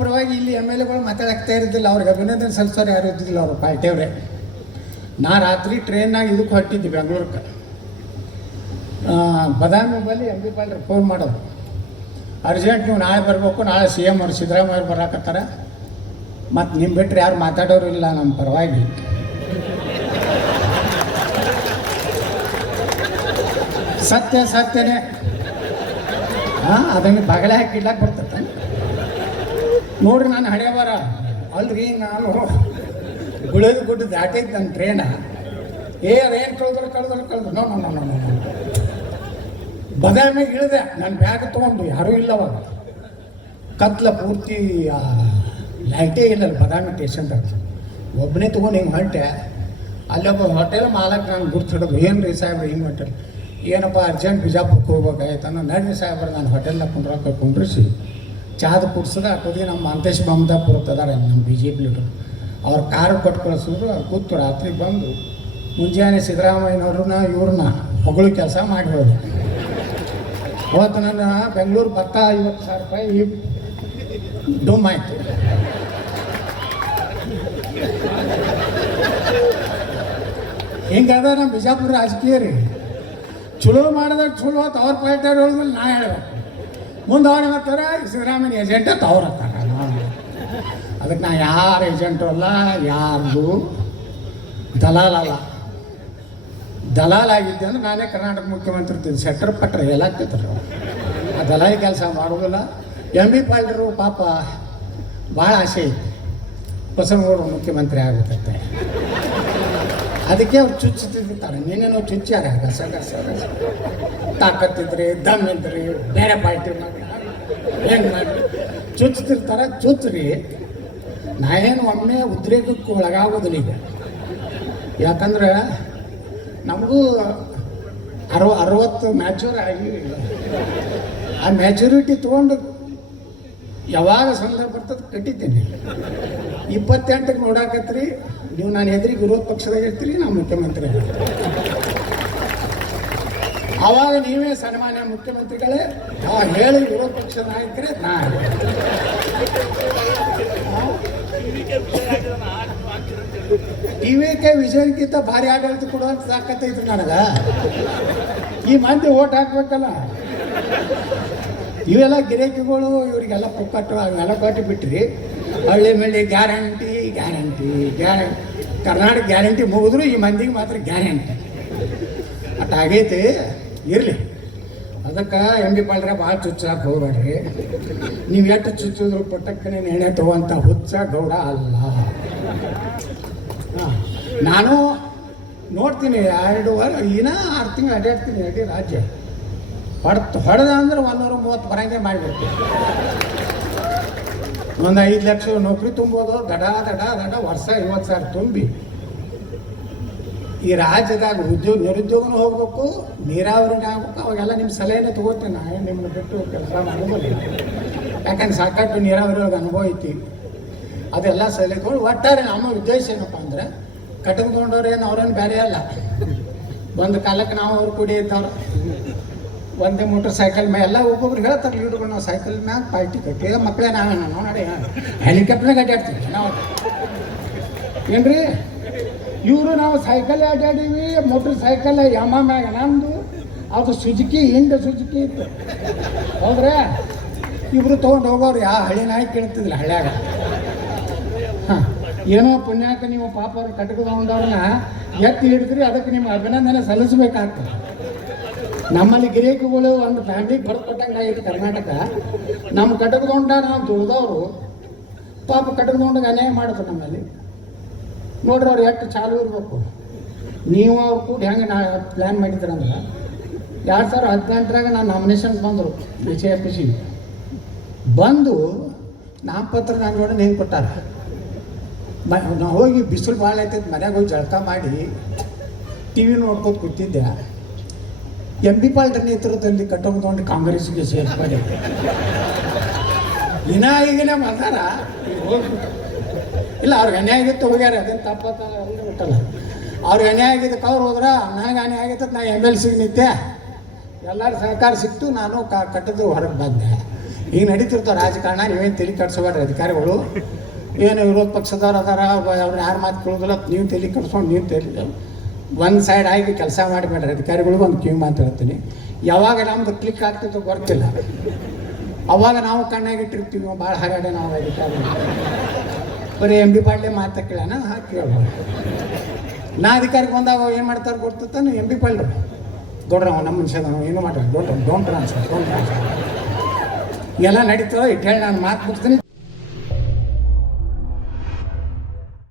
ಪರವಾಗಿ ಇಲ್ಲಿ M L ಎಗಳು ಮಾತಾಡಕ್ತಾ ಇರೋದಿಲ್ಲ. ಅವ್ರಿಗೆ ಅಭಿನಂದನೆ ಸಲ್ಲಿಸೋರು ಯಾರು ಇದ್ದಿಲ್ಲ ಅವರು ಪಾರ್ಟಿಯವ್ರೆ. ನಾ ರಾತ್ರಿ ಟ್ರೈನ್ನಾಗ ಇದಕ್ಕೆ ಹೊಟ್ಟಿದ್ದೆ ಬೆಂಗಳೂರಿಗೆ. Badami mobile M B Palri phone ಮಾಡೋದು, ಅರ್ಜೆಂಟ್ ನೀವು ನಾಳೆ ಬರಬೇಕು, ನಾಳೆ ಸಿ ಎಮ್ ಅವ್ರು ಸಿದ್ದರಾಮಯ್ಯ ಅವ್ರು ಬರಾಕತ್ತಾರ, ಮತ್ತು ನಿಮ್ಮ ಬಿಟ್ಟರೆ ಯಾರು ಮಾತಾಡೋರು ಇಲ್ಲ ನಮ್ಮ ಪರವಾಗಿ. ಸತ್ಯನೇ ಅದನ್ನು ಬಗಲೆ ಹಾಕಿ ಇಡ್ಲಾಕ್ ಬರ್ತೈತೆ ನೋಡ್ರಿ. ನಾನು ಹಣೆ ಬರ ಅಲ್ರಿ, ನಾನು ಗುಳದ ಗುಡ್ಡ ದಾಟಿದ್ದು ನನ್ನ ಟ್ರೇನ. ಅದೇನು ಕಳೆದ್ರು ನೋ ಬದಾಮಿಗೆ ಇಳಿದೆ. ನನ್ನ ಬ್ಯಾಗ್ ತೊಗೊಂಡು ಯಾರೂ ಇಲ್ಲ ಅವಾಗ, ಕತ್ಲ ಪೂರ್ತಿ ಲೈಟೇ ಇಲ್ಲ ಬದಾಮಿ ಸ್ಟೇಷನ್ದಾಗ. ಒಬ್ಬನೇ ತೊಗೊಂಡು ಹಿಂಗೆ ಹೊಂಟೆ. ಅಲ್ಲೊಬ್ಬ ಹೋಟೆಲ್ ಮಾಲಕ್ ನಾನು ಗುರ್ತು ಹಿಡಿದು, ಏನು ರೀ ಸಾಹೇಬ್ರು ಹಿಂಗೆ ಹೊಂಟೆ, ಏನಪ್ಪ ಅರ್ಜೆಂಟ್ ಬಿಜಾಪುರಕ್ಕೆ ಹೋಗ್ಬೇಕಾಯ್ತು ನಡ್ರಿ ಸಾಹೇಬ್ರು. ನಾನು ಹೋಟೆಲ್ನಾಗ ಕುಂಡ್ರಿಸಿ ಚಾದ ಕುಡ್ಸದ ಹಾಕೋದಿ ನಮ್ಮ ಮಂತೇಶ್ ಮಮದಾಪುರಕ್ಕೆ ಅದಾರ ನಮ್ಮ ಬಿ ಜೆ ಪಿ ಲೀಡ್ರು. ಅವ್ರು ಕಾರು ಕೊಟ್ಟು ಕಳಿಸಿದ್ರು. ಅವ್ರು ಕೂತು ರಾತ್ರಿ ಬಂದು ಮುಂಜಾನೆ ಸಿದ್ದರಾಮಯ್ಯನವ್ರನ್ನ ಇವ್ರನ್ನ ಹೊಗಳು ಕೆಲಸ ಮಾಡಿ ಹೋದೆ. ಅವತ್ತು ನನ್ನ ಬೆಂಗಳೂರು ಭತ್ತ 50,000 ರೂಪಾಯಿ ಡೂಮ್ ಆಯಿತು. ಹಿಂಗದ ನಮ್ಮ ಬಿಜಾಪುರ ರಾಜಕೀಯ ರೀ. ಚಲೋ ಮಾಡಿದಾಗ ಚಲೋ ಆತು, ಅವ್ರ ಪಾರ್ಟಿಯವ್ರು ಹೇಳಿದ್ಮೇಲೆ ನಾ ಹೇಳ್ಬೇಕು. ಮುಂದೆ ಅವ್ರು ಹೇಳ್ತಾರೆ ಸಿದ್ದರಾಮಯ್ಯ ಏಜೆಂಟ್ ಅಂತ ಅವ್ರು ಅಂತಾರೆ. ಅದಕ್ಕೆ ನಾ ಯಾರು ಏಜೆಂಟು ಅಲ್ಲ, ಯಾರ್ದು ದಲಾಲಲ್ಲ. ದಲಾಲ್ ಆಗಿದ್ದೆ ಅಂದ್ರೆ ನಾನೇ ಕರ್ನಾಟಕ ಮುಖ್ಯಮಂತ್ರಿ ಇರ್ತೀನಿ. ಸೆಟ್ರ್ ಪಟ್ರೆ ಎಲ್ಲ ಆಗ್ತಿದ್ರು. ಆ ದಲಾಲಿ ಕೆಲಸ ಮಾಡೋದಿಲ್ಲ. ಎಂ ಬಿ ಪಾಲ್ರು ಪಾಪ ಭಾಳ ಆಸೆ ಐತಿ ಬಸವನಗೌಡರು ಮುಖ್ಯಮಂತ್ರಿ ಆಗುತ್ತಂತೆ. ಅದಕ್ಕೆ ಅವ್ರು ಚುಚ್ಚುತ್ತಿರ್ತಾರೆ. ನೀನೇನೋ ಚುಚ್ಚಾರ ಗಸ ತಾಕತ್ತಿದ್ರಿ ದಮ್ಮಿದ್ರಿ ಬೇರೆ ಪಾರ್ಟಿ ಮಾಡಿ ಹೆಂಗೆ ಮಾಡಿ ಚುಚ್ಚುತ್ತಿರ್ತಾರೆ. ಚುಚ್ಚ್ರಿ. ನಾ ಏನು ಒಮ್ಮೆ ಉದ್ರೇಕಕ್ಕೆ ಒಳಗಾಗೋದಿಲ್ಲ ಈಗ. ಯಾಕಂದ್ರೆ ನಮಗೂ 60 ಮ್ಯಾಚೂರ್ ಆಗಿ ಆ ಮ್ಯಾಚುರಿಟಿ ತೊಗೊಂಡು ಯಾವಾಗ ಸಂದರ್ಭ ಬರ್ತದೆ ಕಟ್ಟಿದ್ದೇನೆ. 28ಕ್ಕೆ ನೋಡಾಕತ್ರಿ ನೀವು. ನಾನು ಎದುರಿಗೆ ವಿರೋಧ ಪಕ್ಷದಾಗ ಇರ್ತೀರಿ, ನಾವು ಮುಖ್ಯಮಂತ್ರಿ. ಆವಾಗ ನೀವೇ ಸನ್ಮಾನ್ಯ ಮುಖ್ಯಮಂತ್ರಿಗಳೇ ಹೇಳಿ ವಿರೋಧ ಪಕ್ಷದ ನಾಯಕರೇ. ಟಿವಿಕೆ ವಿಜಯನ್ಗಿಂತ ಭಾರಿ ಆಡಳಿತ ಕೊಡುವಂತ ತಾಕತ್ತೈತಿ ನನಗೆ. ಈ ಮಂದಿ ಓಟ್ ಹಾಕ್ಬೇಕಲ್ಲ. ಇವೆಲ್ಲ ಗಿರಾಕಿಗಳು ಇವರಿಗೆಲ್ಲ ಪುಕ್ಕಟ್ಟು ಅವೆಲ್ಲ ಕೊಟ್ಟು ಬಿಟ್ರಿ. ಹಳ್ಳಿ ಮೇಲೆ ಗ್ಯಾರಂಟಿ ಕರ್ನಾಟಕ ಗ್ಯಾರಂಟಿ ಮುಗಿದ್ರು ಈ ಮಂದಿಗೆ ಮಾತ್ರ ಗ್ಯಾರಂಟಿ ಅಟ್ ಆಗೈತಿ. ಇರಲಿ, ಅದಕ್ಕೆ ಎಂ ಬಿ ಪಾಲ್ರೆ ಭಾಳ ಚುಚ್ಚಾಕ ಹೋಗ್ಬೇಡ್ರಿ. ನೀವು ಎಷ್ಟು ಚುಚ್ಚಿದ್ರು ಪುಟ್ಟಕ್ಕನೇ ಎಣ್ಣೆ ತಗೋಂಥ ಹುಚ್ಚ ಗೌಡ ಅಲ್ಲ. ನಾನು ನೋಡ್ತೀನಿ 2 ವಾರ 6 ತಿಂಗಳು ಅಡ್ಡಾಡ್ತೀನಿ ಅಡ್ಡಿ ರಾಜ್ಯ. ಹೊಡೆದ ಅಂದ್ರೆ 130 ಬರಂಗೆ ಮಾಡಿಬಿಡ್ತೀವಿ. ಒಂದು 5 ಲಕ್ಷ ನೌಕರಿ ತುಂಬೋದು. ದಡ ವರ್ಷ 50,000 ತುಂಬಿ ಈ ರಾಜ್ಯದಾಗ ನಿರುದ್ಯೋಗನೂ ಹೋಗ್ಬೇಕು, ನೀರಾವರಿನೇ ಆಗ್ಬೇಕು. ಅವಾಗೆಲ್ಲ ನಿಮ್ಮ ಸಲಹೆನೇ ತಗೋತೀನಿ. ನಾನು ನಿಮ್ಮನ್ನು ಬಿಟ್ಟು ಕೆಲಸ ಮಾಡೋದಿಲ್ಲ. ಯಾಕಂದ್ರೆ ಸಾಕಷ್ಟು ನೀರಾವರಿ ಒಳಗೆ ಅನುಭವ ಐತಿ. ಅದೆಲ್ಲ ಸಲಹೆ ತಗೊಂಡು ಒಟ್ಟಾರೆ ನಮ್ಮ ಉದ್ದೇಶ ಏನಪ್ಪ ಅಂದ್ರೆ ಕಟ್ಟಿಕೊಂಡವ್ರು ಏನು ಅವ್ರೇನು ಬೇರೆ ಅಲ್ಲ. ಒಂದು ಕಾಲಕ್ಕೆ ನಾವು ಅವ್ರು ಕೂಡಿ ಇದ್ದವ್ರು ಒಂದೇ ಮೋಟರ್ ಸೈಕಲ್ ಮ್ಯಾಗ ಎಲ್ಲ ಒಬ್ಬೊಬ್ರು ಹೇಳ್ತಾರೆ ಲೀಡ್ಗಳು. ನಾವು ಸೈಕಲ್ ಮ್ಯಾಗ ಪಾರ್ಟಿ ಕಟ್ಟಿ ಮಕ್ಕಳೇ ನಾವೇನು ನಾವು ನೋಡಿ ಹೆಲಿಕಾಪ್ಟರ್ನಾಗ ಅಡ್ಡಾಡ್ತೀವಿ ನಾವು. ಏನ್ರಿ ಇವರು ನಾವು ಸೈಕಲ್ ಅಡ್ಡಾಡೀವಿ. ಮೋಟ್ರ್ ಸೈಕಲ್ ಯಮ ಮ್ಯಾಗ ನಮ್ಮದು ಅದು ಸುಜುಕಿ ಸುಜುಕಿ ಇತ್ತು. ಹೌದ್ರಾ? ಇಬ್ಬರು ತೊಗೊಂಡು ಹೋಗೋರು ಯಾವ ಹಳ್ಳಿ ನಾಯಿ ಕೇಳ್ತಿದ್ದಿಲ್ಲ ಹಳ್ಳ್ಯಾಗ. ಹಾಂ, ಏನೋ ಪುಣ್ಯಾಕ ನೀವು ಪಾಪ ಅವ್ರು ಕಟ್ಕೊಂಡವ್ರನ್ನ ಎತ್ತಿ ಹಿಡಿದ್ರಿ. ಅದಕ್ಕೆ ನಿಮ್ಮ ಅಭಿನಂದನೆ ಸಲ್ಲಿಸ್ಬೇಕಾಗ್ತದೆ. ನಮ್ಮಲ್ಲಿ ಗಿರಾಕಿಗಳು ಒಂದು ಫ್ಯಾಮಿಲಿಗೆ ಬರ್ಕೊಟ್ಟಂಗೆ ಆಗೈತೆ ಕರ್ನಾಟಕ. ನಮ್ಮ ಕಟ್ಟಕದೊಂಡ ನಾವು ದುಡ್ದವರು ಪಾಪ ಕಟ್ಟಕದೊಂಡಗೆ ಅನ್ಯಾಯ ಮಾಡಿದ್ರು ನಮ್ಮಲ್ಲಿ. ನೋಡ್ರಿ ಅವ್ರು ಎಷ್ಟು ಚಾಲು ಇರಬೇಕು. ನೀವು ಅವ್ರು ಕೂಡ ಹೆಂಗೆ ಪ್ಲ್ಯಾನ್ ಮಾಡಿದ್ರಂದ್ರೆ 2018ರಾಗ ನಾನು ನಾಮಿನೇಷನ್ ಬಂದರು BJP ಬಂದು ನಾಮಪತ್ರ ನಾನು ನೋಡಿ ಹೆಂಗೆ ಕೊಟ್ಟಾರ. ನಾವು ಹೋಗಿ ಬಿಸಿಲು ಭಾಳ ಐತೈತೆ ಮನ್ಯಾಗ ಹೋಗಿ ಜಳಕ ಮಾಡಿ TV ನೋಡ್ಕೊಂಡು ಕೂತಿದ್ದೆ. ಎಂ ಬಿ ಪಾಲ್ರ ನೇತೃತ್ವದಲ್ಲಿ ಕಟ್ಟೋದು ಕಾಂಗ್ರೆಸ್ಗೆ ಸೇರ್ಪಡೆ. ಈಗಿನ ಮಾತಾರ ಇಲ್ಲ. ಅವ್ರಿಗೆ ಅನ್ಯಾಯ ಆಗಿತ್ತು ಹೋಗ್ಯಾರ. ಅದೇನು ತಪ್ಪತ್ತ ಬಿಟ್ಟಲ್ಲ. ಅವ್ರಿಗೆ ಅನ್ಯಾಯ ಆಗಿದ್ದಕ್ಕೆ ಅವ್ರು ಹೋದ್ರೆ ನನಗೆ ಅನ್ಯಾಯ ಆಗಿತ್ತು. ನಾ MLC ನಿಂತೆ. ಎಲ್ಲರ ಸಹಕಾರ ಸಿಕ್ತು. ನಾನು ಕಟ್ಟದ್ದು ಹೊರಗೆ ಬಂದೆ. ಈಗ ನಡೀತಿರ್ತಾವೆ ರಾಜಕಾರಣ, ನೀವೇನು ತಲೆ ಕಟ್ಸೋಬೇಡ್ರಿ ಅಧಿಕಾರಿಗಳು. ಏನು ವಿರೋಧ ಪಕ್ಷದವ್ರು ಅದಾರ, ಅವ್ರು ಯಾರು ಮಾತು ಕೇಳೋದಿಲ್ಲ, ನೀವು ತಲೆ ಕಟ್ಸ್ಕೊಂಡು ನೀವು ತಲೆ ಒಂದು ಸೈಡ್ ಆಗಿ ಕೆಲಸ ಮಾಡಿಬೇಡ್ರಿ ಅಧಿಕಾರಿಗಳಿಗೂ. ಒಂದು ಕಿವಿ ಮಾತು ಹೇಳ್ತೀನಿ, ಯಾವಾಗ ನಮ್ದು ಕ್ಲಿಕ್ ಆಗ್ತಿತ್ತು ಗೊತ್ತಿಲ್ಲ, ಅವಾಗ ನಾವು ಕಣ್ಣಾಗಿಟ್ಟಿರ್ತೀವಿ. ಭಾಳ ಹಾಗಾಡೆ ನಾವು ಅಧಿಕಾರಿ ಬರೀ MB ಪಾಳ್ಯ ಮಾತು ಕೇಳೋಣ ಹಾಕಿ ಕೇಳ್ಬೋದು. ನಾ ಅಧಿಕಾರಿಗೆ ಬಂದಾಗ ಏನು ಮಾಡ್ತಾರೆ ಗೊತ್ತಾನು, MB ಪಾಳ್ಯ ದೊಡ್ಡ ನಮ್ಮ ಮನುಷ್ಯ ನಾವು ಏನು ಮಾಡ್ತಾರೆ, ಡೋಂಟ್ ಟ್ರಾನ್ಸ್ಫರ್ ಎಲ್ಲ ನಡೀತದೆ. ಇಟ್ಟು ಹೇಳಿ ನಾನು ಮಾತು ಮುಗಿಸ್ತೀನಿ.